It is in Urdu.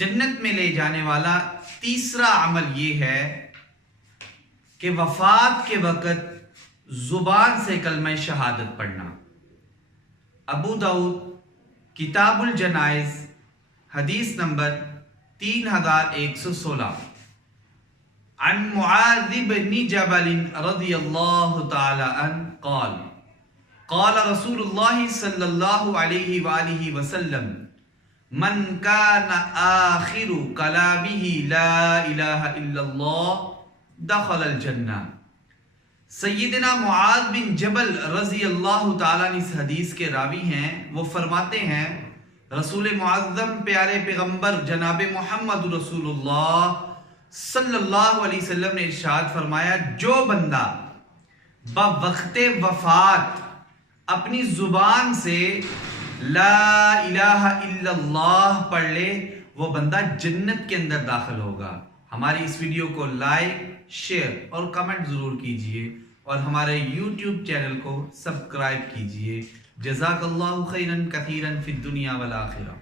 جنت میں لے جانے والا تیسرا عمل یہ ہے کہ وفات کے وقت زبان سے کلمہ شہادت پڑھنا۔ ابو داؤد کتاب الجنائز حدیث نمبر 3116 عن معاذ بن جبل رضی اللہ تعالی عنہ قال قال رسول اللہ صلی اللہ علیہ وآلہ وسلم من کان آخر کلامہ لا الہ الا اللہ دخل الجنہ۔ سیدنا معاذ بن جبل رضی اللہ تعالیٰ عنہ اس حدیث کے راوی ہیں۔ وہ فرماتے ہیں رسول معظم پیارے پیغمبر جناب محمد رسول اللہ صلی اللہ علیہ وسلم نے ارشاد فرمایا، جو بندہ بوقت وفات اپنی زبان سے لا الہ الا اللہ پڑھ لے وہ بندہ جنت کے اندر داخل ہوگا۔ ہماری اس ویڈیو کو لائک، شیئر اور کمنٹ ضرور کیجئے اور ہمارے یوٹیوب چینل کو سبسکرائب کیجئے۔ جزاک اللہ خیرا کثیرا فی الدنیا والآخرہ۔